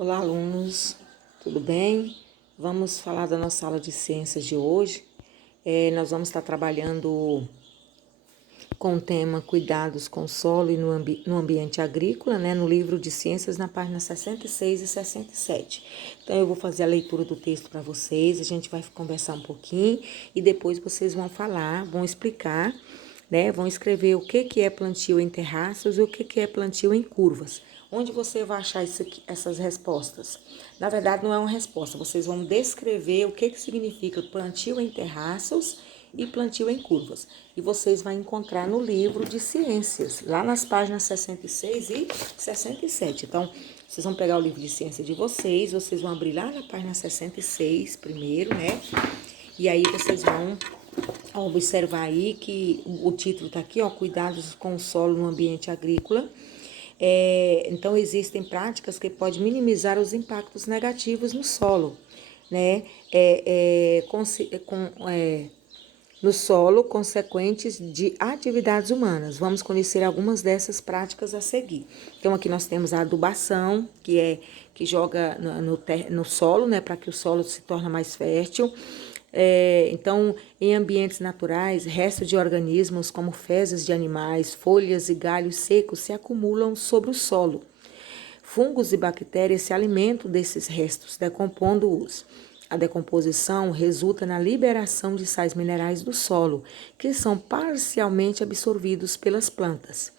Olá, alunos, tudo bem? Vamos falar da nossa aula de ciências de hoje. Nós vamos estar trabalhando com o tema Cuidados com o Solo e no Ambiente Agrícola, né, no livro de Ciências, na página 66 e 67. Então, eu vou fazer a leitura do texto para vocês, a gente vai conversar um pouquinho e depois vocês vão falar, vão explicar, né, vão escrever o que é plantio em terraços e o que é plantio em curvas. Onde você vai achar essas respostas? Na verdade, não é uma resposta, vocês vão descrever o que significa plantio em terraços e plantio em curvas. E vocês vão encontrar no livro de ciências, lá nas páginas 66 e 67. Então, vocês vão pegar o livro de ciências de vocês vão abrir lá na página 66 primeiro, né? E aí vocês vão observar aí que o título tá aqui, ó, Cuidados com o Solo no Ambiente Agrícola. Então, existem práticas que podem minimizar os impactos negativos no solo, né? No solo, consequentes de atividades humanas. Vamos conhecer algumas dessas práticas a seguir. Então, aqui nós temos a adubação, que joga no solo, né, para que o solo se torne mais fértil. Então, em ambientes naturais, restos de organismos como fezes de animais, folhas e galhos secos se acumulam sobre o solo. Fungos e bactérias se alimentam desses restos, decompondo-os. A decomposição resulta na liberação de sais minerais do solo, que são parcialmente absorvidos pelas plantas.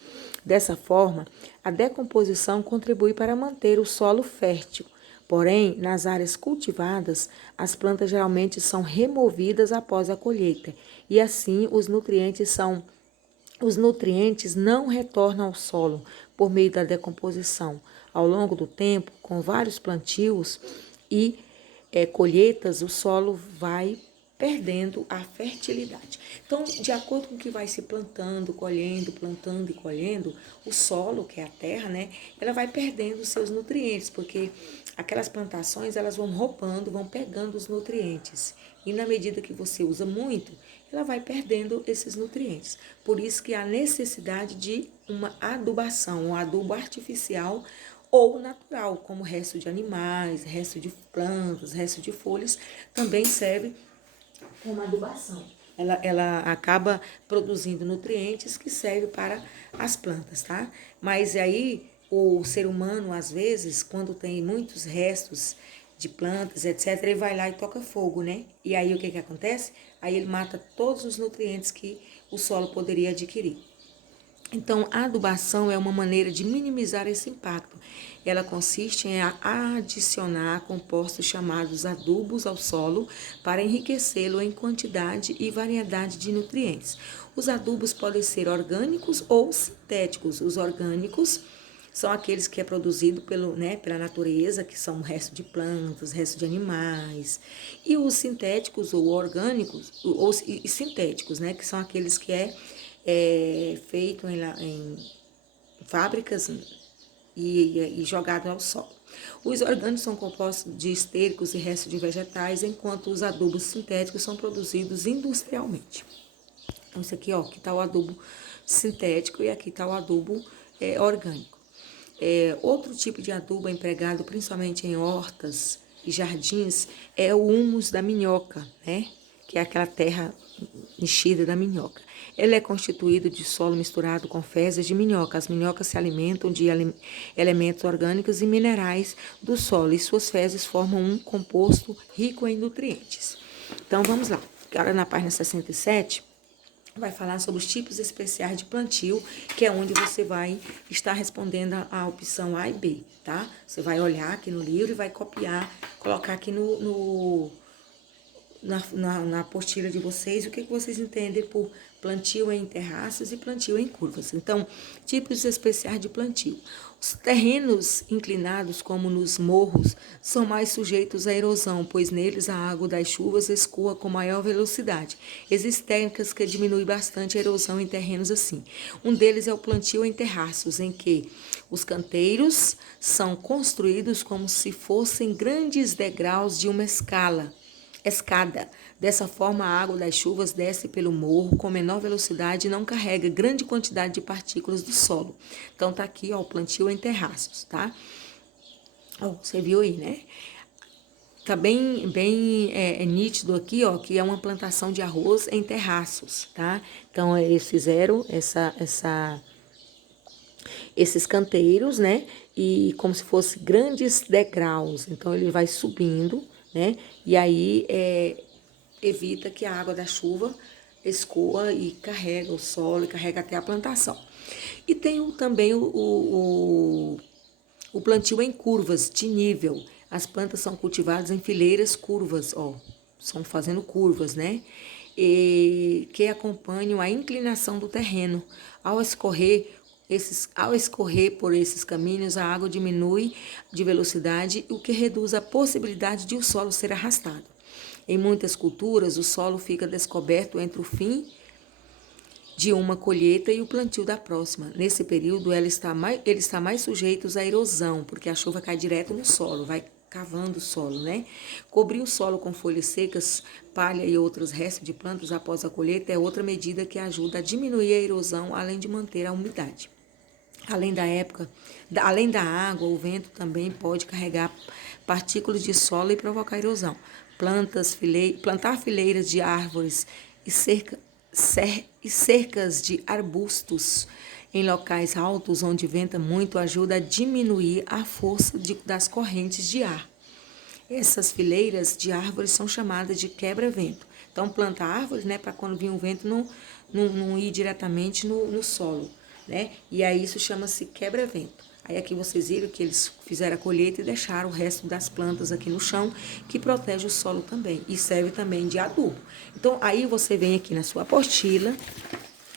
Dessa forma, a decomposição contribui para manter o solo fértil. Porém, nas áreas cultivadas, as plantas geralmente são removidas após a colheita, e assim os nutrientes não retornam ao solo por meio da decomposição. Ao longo do tempo, com vários plantios e colheitas, o solo vai perdendo a fertilidade. Então, de acordo com o que vai se plantando, colhendo, plantando e colhendo, o solo, que é a terra, né, ela vai perdendo os seus nutrientes, porque aquelas plantações, elas vão roubando, vão pegando os nutrientes. E na medida que você usa muito, ela vai perdendo esses nutrientes. Por isso que há necessidade de uma adubação, um adubo artificial ou natural, como resto de animais, resto de plantas, resto de folhas, também serve como adubação. Ela acaba produzindo nutrientes que servem para as plantas, tá? Mas aí o ser humano, às vezes, quando tem muitos restos de plantas, etc., ele vai lá e toca fogo, né? E aí o que acontece? Aí ele mata todos os nutrientes que o solo poderia adquirir. Então, a adubação é uma maneira de minimizar esse impacto. Ela consiste em adicionar compostos chamados adubos ao solo para enriquecê-lo em quantidade e variedade de nutrientes. Os adubos podem ser orgânicos ou sintéticos. Os orgânicos são aqueles que é produzido pela natureza, que são resto de plantas, resto de animais. E os sintéticos ou orgânicos, e sintéticos, né, que são aqueles que é feito em fábricas e jogado ao sol. Os orgânicos são compostos de estéricos e restos de vegetais, enquanto os adubos sintéticos são produzidos industrialmente. Então, isso aqui, ó, aqui está o adubo sintético e aqui está o adubo orgânico. Outro tipo de adubo empregado principalmente em hortas e jardins é o humus da minhoca, né? Que é aquela terra mexida da minhoca. Ele é constituído de solo misturado com fezes de minhoca. As minhocas se alimentam de elementos orgânicos e minerais do solo e suas fezes formam um composto rico em nutrientes. Então, vamos lá. Agora, na página 67, vai falar sobre os tipos especiais de plantio, que é onde você vai estar respondendo a opção A e B, tá? Você vai olhar aqui no livro e vai copiar, colocar aqui na apostila de vocês o que vocês entendem por plantio em terraços e plantio em curvas. Então, tipos especiais de plantio. Os terrenos inclinados, como nos morros, são mais sujeitos à erosão, pois neles a água das chuvas escoa com maior velocidade. Existem técnicas que diminuem bastante a erosão em terrenos assim. Um deles é o plantio em terraços, em que os canteiros são construídos como se fossem grandes degraus de uma escada. Dessa forma, a água das chuvas desce pelo morro com menor velocidade e não carrega grande quantidade de partículas do solo. Então, tá aqui, ó, o plantio em terraços, tá? Ó, você viu aí, né? Tá bem nítido aqui, ó, que é uma plantação de arroz em terraços, tá? Então, eles fizeram esses canteiros, né? E como se fosse grandes degraus. Então, ele vai subindo, né? E aí, evita que a água da chuva escoa e carrega o solo e carrega até a plantação. E tem também o plantio em curvas de nível. As plantas são cultivadas em fileiras curvas, ó, são fazendo curvas, né? E que acompanham a inclinação do terreno. Ao escorrer por esses caminhos, a água diminui de velocidade, o que reduz a possibilidade de o solo ser arrastado. Em muitas culturas, o solo fica descoberto entre o fim de uma colheita e o plantio da próxima. Nesse período, ele está mais sujeito à erosão, porque a chuva cai direto no solo, vai cavando o solo, né? Cobrir o solo com folhas secas, palha e outros restos de plantas após a colheita é outra medida que ajuda a diminuir a erosão, além de manter a umidade. Além da água, o vento também pode carregar partículas de solo e provocar erosão. Plantar fileiras de árvores e cercas de arbustos em locais altos onde venta muito ajuda a diminuir a força das correntes de ar. Essas fileiras de árvores são chamadas de quebra-vento. Então, planta árvores, né, para quando vir um vento não ir diretamente no solo, né? E aí isso chama-se quebra-vento. Aí aqui vocês viram que eles fizeram a colheita e deixaram o resto das plantas aqui no chão, que protege o solo também e serve também de adubo. Então, aí você vem aqui na sua apostila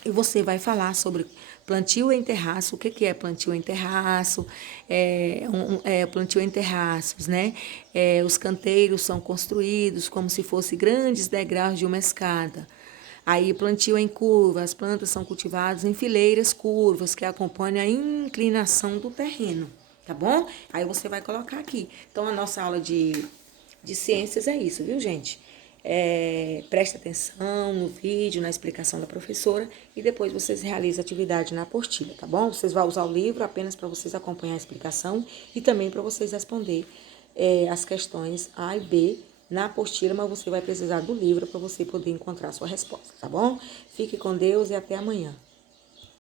e você vai falar sobre plantio em terraço. O que é plantio em terraço? Plantio em terraços, né? Os canteiros são construídos como se fossem grandes degraus de uma escada. Aí, plantio em curva, as plantas são cultivadas em fileiras curvas que acompanham a inclinação do terreno, tá bom? Aí você vai colocar aqui. Então, a nossa aula de ciências é isso, viu, gente? Preste atenção no vídeo, na explicação da professora e depois vocês realizam a atividade na apostila, tá bom? Vocês vão usar o livro apenas para vocês acompanhar a explicação e também para vocês responder as questões A e B na apostila, mas você vai precisar do livro para você poder encontrar a sua resposta, tá bom? Fique com Deus e até amanhã.